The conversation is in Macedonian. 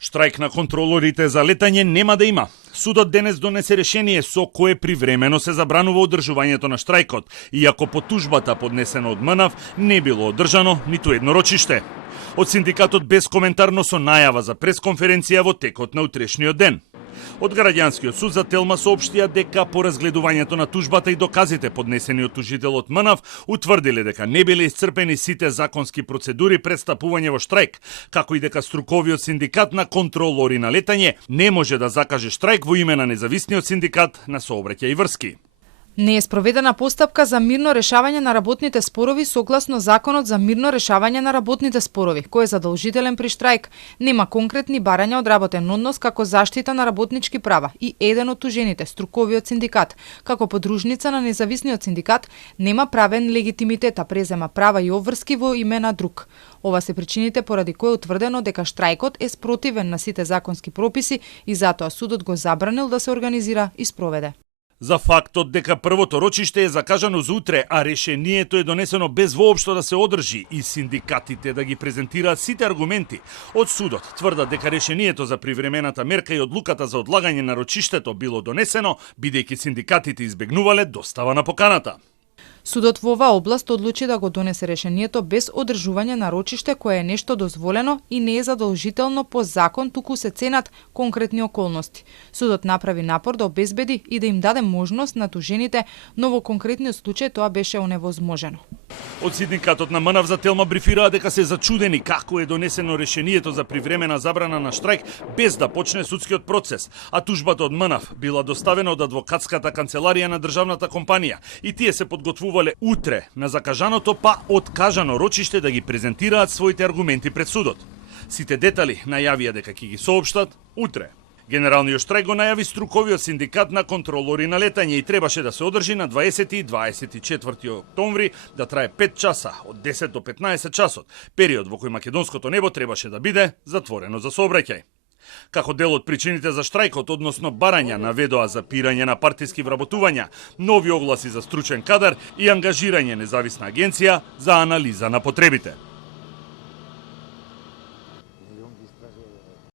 Штрајк на контролорите за летање нема да има. Судот денес донесе решение со кое привремено се забранува одржувањето на штрајкот, иако по тужбата поднесена од МНАВ не било одржано ниту едно рочиште. Од синдикатот бескоментарно со најава за пресконференција во текот на утрешниот ден. Од Граѓанскиот суд за Телма соопштија дека по разгледувањето на тужбата и доказите поднесени од тужителот МНАВ утврдиле дека не биле исцрпени сите законски процедури пред стапување во штрајк, како и дека струковиот синдикат на контролори на летање не може да закаже штрајк во име на независниот синдикат на сообраќај и врски. Не е спроведена постапка за мирно решавање на работните спорови согласно Законот за мирно решавање на работните спорови, кој е задолжителен при штрајк. Нема конкретни барања од работен однос како заштита на работнички права и еден од тужените, струковиот синдикат, како подружница на независниот синдикат, нема правен легитимитет, а презема права и обврски во име на друг. Ова се причините поради кои е утврдено дека штрајкот е спротивен на сите законски прописи и затоа судот го забранил да се организира и спроведе. За фактот дека првото рочиште е закажано за утре, а решението е донесено без воопшто да се одржи и синдикатите да ги презентираат сите аргументи, од судот тврдат дека решението за привремената мерка и одлуката за одлагање на рочиштето било донесено, бидејќи синдикатите избегнувале достава на поканата. Судот во оваа област одлучи да го донесе решението без одржување на рочиште кое е нешто дозволено и не е задолжително по закон, туку се ценат конкретни околности. Судот направи напор да обезбеди и да им даде можност на тужените, но во конкретниот случај тоа беше оневозможено. Од синдикатот на МНАВ за Телма брифираа дека се зачудени како е донесено решението за привремена забрана на штрајк без да почне судскиот процес, а тужбата од МНАВ била доставена од адвокатската канцеларија на државната компанија и тие се подготвувале утре на закажаното па откажано рочиште да ги презентираат своите аргументи пред судот. Сите детали најавија дека ќе ги соопштат утре. Генералниот штрајк го најави струковиот синдикат на контролори на летање и требаше да се одржи на 20 и 24 октомври, да трае 5 часа, од 10 до 15 часот, период во кој македонското небо требаше да биде затворено за сообраќај. Како дел од причините за штрајкот, односно барања наведоа запирање на партиски вработувања, нови огласи за стручен кадар и ангажирање независна агенција за анализа на потребите.